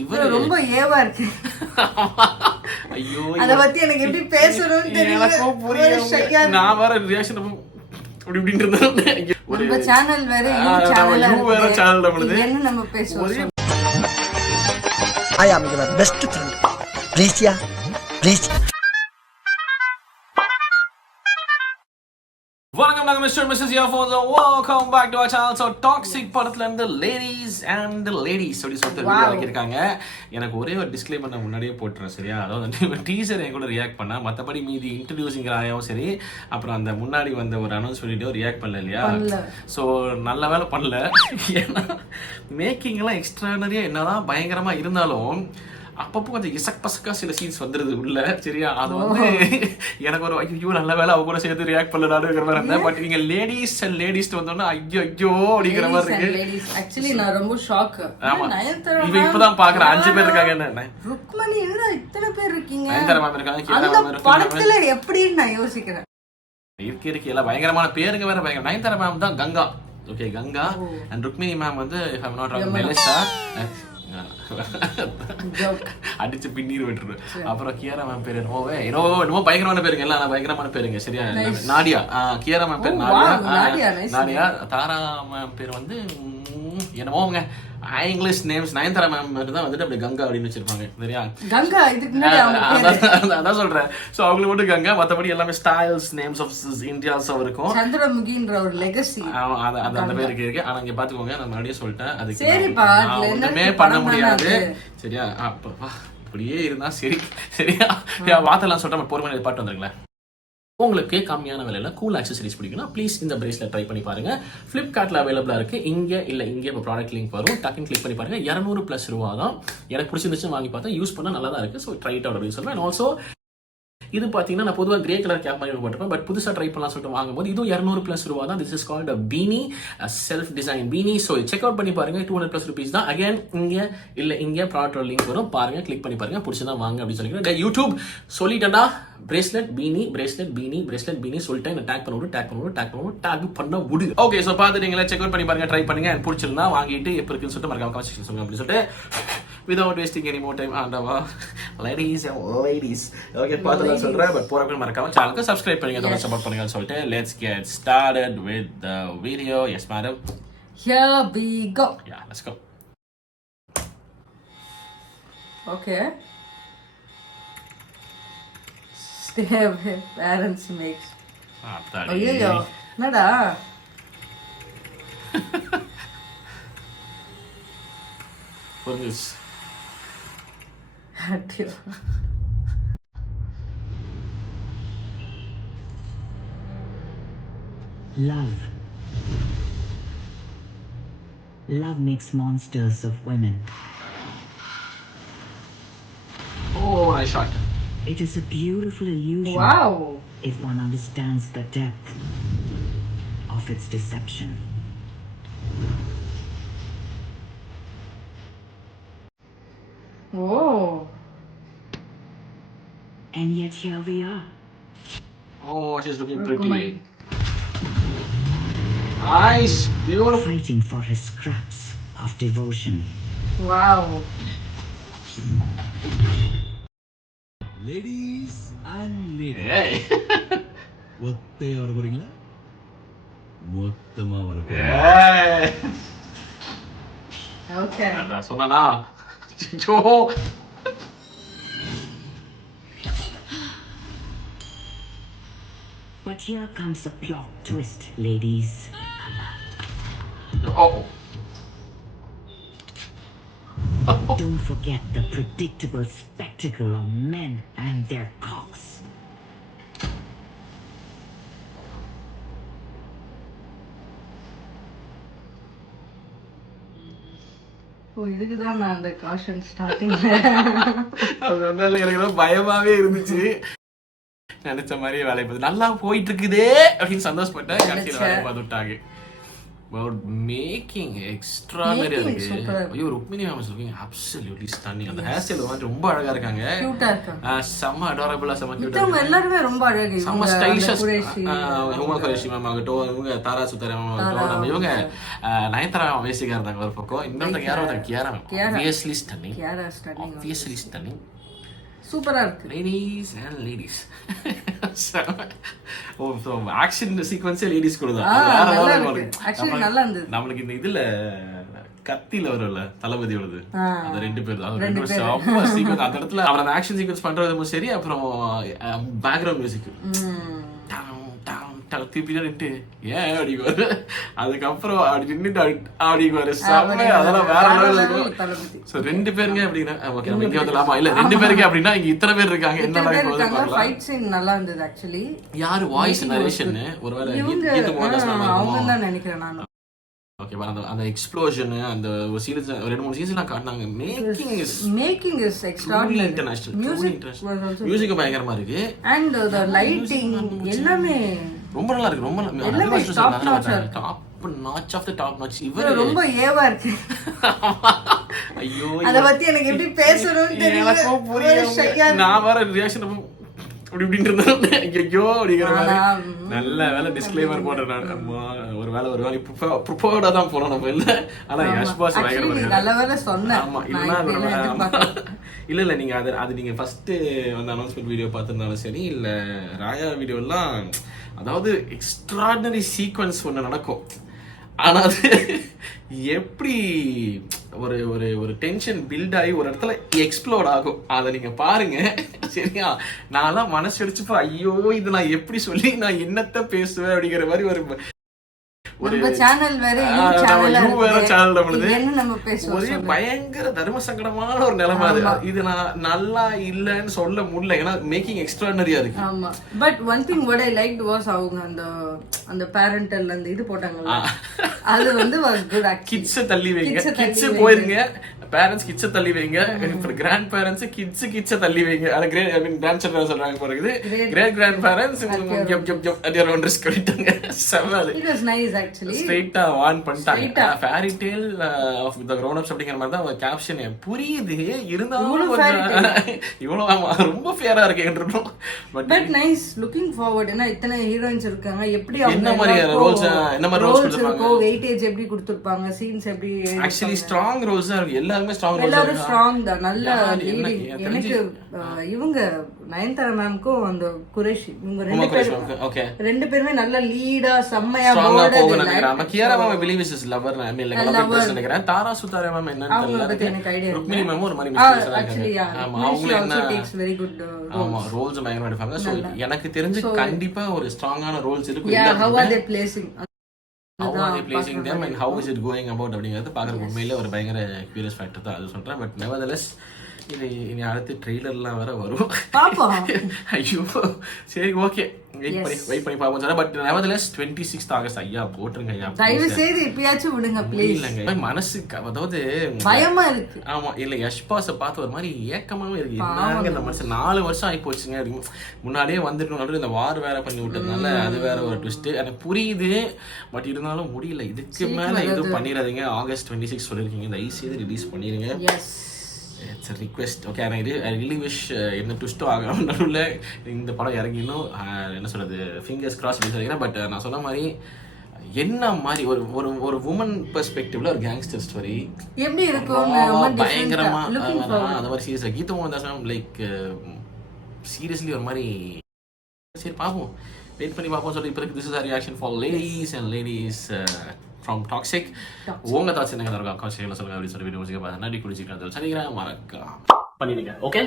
இவரு ரொம்ப ஏவா இருக்கு. ஐயோ அத பத்தி எனக்கு எப்படி பேசணும்னு தெரியல. நான் வேற ரியாக்ஷன் அப்படி இப்படின்னு இருந்தேன். நம்ம சேனல் வேற சேனல் நம்மளுது. என்ன நம்ம பேசுவோம். I am your best friend. Please, yeah. Please. வணக்கம், நாங்க mister missus earphones. Welcome back to our channel. So Toxic படத்துல இருந்து லேடிஸ் அண்ட் லேடிஸ் அப்படி சொல்லிட்டு வீடியோ ஆக்கியிருக்காங்க. எனக்கு ஒரே ஒரு டிஸ்க்ளைமர் நான் முன்னாடியே போட்டுறேன், சரியா? அதாவது டீசர் என் கூட ரியாக்ட் பண்ணா, மற்றபடி மீதி இன்ட்ரடியூசிங் ஆயும் சரி, அப்புறம் அந்த முன்னாடி வந்த ஒரு அனௌன்ஸ் வீடியோ ரியாக்ட் பண்ணல இல்லையா? ஸோ நல்ல வேலை பண்ணல. ஏன்னா மேக்கிங் எல்லாம் எக்ஸ்ட்ரானரியா என்னதான் பயங்கரமா இருந்தாலும் அப்பப்போ கொஞ்சம் இசக் பசக்கா சில சீன்ஸ் வந்துருது உள்ள, சரியா? அது வந்து எனக்கு ஒரு ஐயோ நல்ல வேலை அவ கூட சேர்த்து ரியாக்ட் பண்ணலாடுங்கிற மாதிரி இருந்தேன். பட் நீங்க லேடிஸ் அண்ட் லேடிஸ் வந்தோன்னா ஐயோ ஐயோ அப்படிங்கிற மாதிரி இருக்கு. ஆக்சுவலி நான் ரொம்ப ஷாக். ஆமா, இவ இப்பதான் பாக்குறேன் 5 பேர் இருக்காங்க. என்ன ருக்மணி என்ன இத்தனை பேர் இருக்கீங்க? நயன்தாரா மேம் இருக்காங்க, கீதா மேம் இருக்காங்க. படத்துல எப்படின்னு நான் யோசிக்கிறேன். இருக்கு எல்லாம் பயங்கரமான பேருங்க வேற பயங்கர. நயன்தாரா மேம் தான் Ganga, okay, Ganga. And Rukmini ma'am வந்து மெலிசா அடிச்சு பின்னீர் விட்டுரு. அப்புறம் கியாரா மேம் பேரு என்னமோ பயங்கரமான பேருங்க, எல்லாம் பயங்கரமான பேருங்க, சரியா? நாடியா, கியாரா மேம் பேரு நாடியா. தாரா மேம் பேர் வந்து என்னமோங்க இங்கிலீஷ் நேம்ஸ். நயன்தாரா மேம் தான் வந்துட்டு அப்படி கங்கா அப்படின்னு வச்சிருப்பாங்க, சரியா? கங்கா அதான் சொல்றேன். சோ அவங்களுக்கு மட்டும் கங்கா, மத்தபடி எல்லாமே ஸ்டைல்ஸ் நேம்ஸ் ஆஃப் இந்தியாஸ் இருக்கும். சந்திரமுகின்ற ஒரு லெகசி அந்த பேருக்கு இருக்கு. ஆனா இங்க பாத்துக்கோங்க, நான் மறுபடியும் சொல்லிட்டேன், அதுக்கு ஒண்ணுமே பண்ண முடியாது, சரியா? இப்படியே இருந்தா சரி, சரியா? வார்த்தைலாம் சொல்றேன், பொறுமையை பாட்டு வந்துருங்களேன். உங்களுக்கு கம்மியான விலையில கூல் ஆக்சசரிஸ் பிடிக்கும்னா ப்ளீஸ் இந்த பிரேஸ்லெட் ட்ரை பண்ணி பாருங்க. ஃபிளிப்கார்ட்ல அவைலபிளா இருக்கு. இங்க இப்போ ப்ராடக்ட் லிங்க் வரும், டக்குன்னு கிளிக் பண்ணி பாருங்க. 200+ ரூபா தான். எனக்கு பிடிச்சிருந்துச்சு, வாங்கி பார்த்தா யூஸ் பண்ணா நல்லா தான் இருக்கு. ஸோ ட்ரை இட் அவுட் அப்படின்னு சொல்றேன். ஆல்சோ இது பாத்தீங்கன்னா நான் பொதுவாக கிரே கலர் கேப் மாதிரி போட்டிருப்பேன், பட் புதுசா ட்ரை பண்ணலாம் சொல்லிட்டு வாங்கும்போது இதுவும் 200+ ரூபா தான். This is called a பீனி, self design பீனி. So check out பண்ணி பாருங்க. 200+ rupees தான். அகைன் இங்க ப்ராடக்ட் லிங்க் வரும், பாருங்க, கிளிக் பண்ணி பாருங்க, பிடிச்சதான் வாங்க அப்படின்னு சொல்லிக்கிறேன். யூடியூப் சொல்லிட்டேன்டா, bracelet beanie bracelet beanie bracelet beanie சொல்லிட்டேன். டேக் பண்ண விடு. ஓகே, ஸோ பார்த்துட்டீங்களா? செக் அவுட் பண்ணி பாருங்க, ட்ரை பண்ணுங்க. எனக்கு பிடிச்சிருந்தா வாங்கிட்டு எப்படி இருக்குன்னு சொல்லிட்டு மறக்காம கமெண்ட் செக்ஷன் சொல்லுங்க அப்படின்னு சொல்லிட்டு without wasting any more time, ஆண்டவா, ladies and ladies, ஓகே, பார்த்ததா சொல்றேன். பட் போறப்ப மறக்காம சேனலுக்கு சப்ஸ்கிரைப் பண்ணுங்க, அதோட சப்போர்ட் பண்ணுங்க சொல்லிட்டு let's get started with the video. Yes madam, here we go. Yeah, let's go. Okay, stay away parents makes. ஐயோ என்னடா for this Love makes monsters of women. oh nice shot. It is a beautiful illusion. Wow. If one understands the depth of its deception. Oh. And yet here we are. Oh, she's looking pretty. Nice, beautiful. Fighting for his scraps of devotion. Wow. Ladies and ladies. Hey. ஒத்தே வர போறீங்களா? மொத்தமா வர போறீங்க. Hey. Okay. நான் சொன்னனா? Joe. But here comes a plot twist, ladies. Oh. Don't forget the predictable spectacle of men and their cocks. இதுக்குதான் நான் அந்த காஷன் ஸ்டார்டிங்ல எனக்கு பயமாவே இருந்துச்சு. நினைச்ச மாதிரி வேலை பார்த்து நல்லா போயிட்டு இருக்குதே அப்படின்னு சந்தோஷப்பட்டேன். கடைசியில் வேலை பார்த்து விட்டாங்க. about making extraordinary Making இருக்கு. super. ஐயோ ருக்மிணி மேம் சொல்லுங்க absolutely stunning. அந்த ஹேர் ஸ்டைல் வந்து ரொம்ப அழகா இருக்காங்க. கியூட்டா இருக்காங்க. செம்ம அடாரபிளா செம்ம கியூட்டா. இவங்க எல்லாருமே ரொம்ப அழகு. செம்ம ஸ்டைலிஷஸ். குரேஷி. ஹுமா குரேஷி மேம் ஆகட்டும், இவங்க தாரா சுத்தரா மேம் ஆகட்டும், நம்ம இவங்க நயன்தாரா வேசிகா இருந்தாங்க ஒரு பக்கம். இன்னொருத்தங்க யாரோ ஒருத்தங்க Kiara ma'am. Obviously stunning. Kiara stunning. Obviously stunning. சூப்பரா இருக்கு. Ladies and ladies. Oh so action சீக்வென்ஸே லேடிஸ் கூட தான். நல்லா இருக்கு. Actually நல்லா இருந்தது. நம்மளுக்கு இந்த இதுல கத்தில வரும்ல தளபதியோடது, அந்த ரெண்டு பேர் தான். ரெண்டு செம்ம சீக்வென்ஸ். அந்த இடத்துல அவர் அந்த ஆக்ஷன் சீக்வென்ஸ் பண்றதும் சரி, அப்புறம் பேக்ரவுண்ட் மியூசிக் திருப்பிட்டு ஏன் அப்படிங்குவாரு. அதுக்கப்புறம் அப்படி நின்றுட்டு அப்படிங்குவாரு. செம்ம அதெல்லாம் வேற லெவல் இருக்கும். ஸோ ரெண்டு பேருங்க அப்படின்னா ஓகே நம்ம இங்கே வந்துடலாமா? இல்ல ரெண்டு பேருக்கு அப்படின்னா இங்க இத்தனை பேர் இருக்காங்க. என்ன நடக்குது? ஃபைட் சீன் நல்லா இருந்தது ஆக்சுவலி. யாரு வாய்ஸ் நரேஷன் ஒருவேளை அவங்க தான் நினைக்கிறேன் நான். ஓகே அந்த எக்ஸ்ப்ளோஷன் அந்த ஒரு சீரிஸ் 2-3 சீன்ஸ்லாம் காட்டுனாங்க. Making is extraordinary. International music பயங்கரமா இருக்கு. அண்ட் தி லைட்டிங் எல்லாமே ரொம்ப நல்லா இருக்கு. ரொம்ப எல்லாமே top notch. Top notch of the top notch. இவர் ரொம்ப ஏவா இருக்கு. ஐயோ அத பத்தி எனக்கு எப்படி பேசணும்னு தெரியல. நான் வர ரியாக்ஷன் அப்படி இப்படின்னு இருந்தாலும் ஐயோ அப்படிங்கிற மாதிரி. நல்ல வேலை டிஸ்க்ளைமர் போட்டேன் நான். அம்மா ஒரு வேலை ப்ரிப்பேர்டா தான் போனோம் நம்ம. இல்ல ஆனா யஷ் பாஸ் நல்ல வேலை சொன்னேன். ஆமா இல்ல நீங்க அது நீங்க ஃபர்ஸ்ட் வந்து அனௌன்ஸ்மெண்ட் வீடியோ பார்த்திருந்தாலும் சரி, இல்ல ராயா வீடியோ எல்லாம், அதாவது எக்ஸ்ட்ராடினரி சீக்வன்ஸ் ஒன்று நடக்கும். ஆனா அது எப்படி ஒரு ஒரு ஒரு டென்ஷன் பில்ட் ஆகி ஒரு இடத்துல எக்ஸ்ப்ளோட் ஆகும். அதை நீங்க பாருங்க சரியா? நான்லாம் மனசு அடிச்சுப்பா, ஐயோ இது நான் எப்படி சொல்லி நான் என்னத்த பேசுவேன் அப்படிங்கிற மாதிரி ஒரு சேனல் வேற ஒரே பயங்கர தர்ம சங்கடமான ஒரு நிலைமை அது. இது நான் நல்லா இல்லன்னு சொல்ல முடியல, ஏன்னா மேக்கிங் எக்ஸ்ட்ராடினரியா இருக்கு. ஆமா but one thing what I liked was அவங்க அந்த பேரண்டல் அந்த இது போட்டாங்கல்ல, அது வந்து வாஸ் குட். கிட்ஸ் தள்ளி வைங்க, கிட்ஸ் போயிருங்க, பேரண்ட்ஸ் கிட்ஸ் தள்ளி வைங்க, கிராண்ட் பேரண்ட்ஸ் கிட்ஸ் தள்ளி வைங்க. அது great I mean grand children சொல்றாங்க போறது. Great grand parents at your own risk பண்ணிட்டாங்க. செம்ம. It was nice actually. ஸ்ட்ரைட்டா வார்ன் பண்ணிட்டாங்க. Fairy tale of the grown ups அப்படிங்கிற மாதிரி தான் அவங்க கேப்ஷன். புரியுது, இருந்தாலும் இவ்வளவு ரொம்ப ஃபேரா இருக்கேன்றோம். But nice looking forward. ஏன்னா இத்தனை ஹீரோயின்ஸ் இருக்காங்க, எப்படி என்ன மாதிரி ரோல்ஸ் கொடுத்திருப்பாங்க, வெயிட்டேஜ் எப்படி கொடுத்திருப்பாங்க, சீன்ஸ் எப்படி. ஆக்சுவலி ஸ்ட்ராங் ரோல்ஸ் தான் இருக்கு. எல்லாரும் ஸ்ட்ராங் தான். நல்ல லீடிங். எனக்கு இவங்க நயன்தாரா மேம்க்கும் அந்த குரேஷி இவங்க ரெண்டு பேருமே நல்ல லீடா செம்மையா போகுறாங்க. Kiara ma'am believe is lover. I mean like love person நினைக்கிறேன். தாரா சுத்தாரா மேம் என்னன்னு தெரியல. எனக்கு ஐடியா இல்ல. ருக்மிணி மேம் ஒரு மாதிரி மிஸ்டேக்ஸ் ஆக்சுவலி ஆமா அவங்க என்ன டேக்ஸ் வெரி குட் ஆமா ரோல்ஸ் பயங்கரமா எடுப்பாங்க. சோ எனக்கு தெரிஞ்சு கண்டிப்பா ஒரு ஸ்ட்ராங்கான ரோல்ஸ் இருக்கு. how are they placing them and how is it going about அப்படிங்கிறது பாக்குறதுக்கு உண்மையிலே ஒரு பயங்கர கியூரியஸ் ஃபேக்டர் தான் அது சொல்றேன். பட் நெவர்தலெஸ் இது இனி அடுத்து ட்ரெய்லர்லாம் வேற வரும் பாப்போம். ஐயோ சரி ஓகே வெயிட் பண்ணி பாப்போம் sir. But nevertheless 26th August ஐயா போட்டுருங்க ஐயா. தயவு செய்து இப்பயாச்சும் விடுங்க ப்ளீஸ். இல்லங்க மனசுக்கு அதாவது பயமா இருக்கு. ஆமா இல்ல யஷ் பாஸை பார்த்து ஒரு மாதிரி ஏக்கமாவே இருக்கு. என்னங்க இந்த மனுஷன் 4 வருஷம் ஆகி போச்சுங்க. முன்னாடியே வந்துட்டு இந்த வார் வேற பண்ணி விட்டதுனால அது வேற ஒரு ட்விஸ்ட். எனக்கு புரியுது, பட் இருந்தாலும் முடியல. இதுக்கு மேல எதுவும் பண்ணிடாதீங்க. ஆகஸ்ட் 26 சொல்லிருக்கீங்க, இந்த ஈஸியாக ரிலீஸ் பண்ணிருங்க. It's a request. Okay I really wish என்ன ட்விஸ்ட்டும் ஆகணும் நடுவில் இந்த படம் இறங்கினும் என்ன சொல்றது ஃபிங்கர்ஸ் கிராஸ் பண்ணி சொல்லிக்கிறேன். பட் நான் சொன்ன மாதிரி என்ன மாதிரி ஒரு ஒரு ஒரு உமன் பெர்ஸ்பெக்டிவ்ல ஒரு கேங்ஸ்டர் ஸ்டோரி எப்படி இருக்கும் பயங்கரமா அந்த மாதிரி சீரியஸா கீதா மோகன்தாஸ் லைக் சீரியஸ்லி ஒரு மாதிரி சரி பார்ப்போம் வெயிட் பண்ணி பார்ப்போம் சொல்லி. இப்போ this is a reaction for ladies and ladies from Toxic. உங்க தாட்ஸ் என்ன இருக்கா கான்செப்ட்ல சொல்லுங்க அப்படி சொல்லி வீடியோ முடிச்சுக்க பாருங்க. நன்றி குடிச்சிட்டு சனிக்கிறேன் மறக்காம பண்ணிடுங்க. ஓகே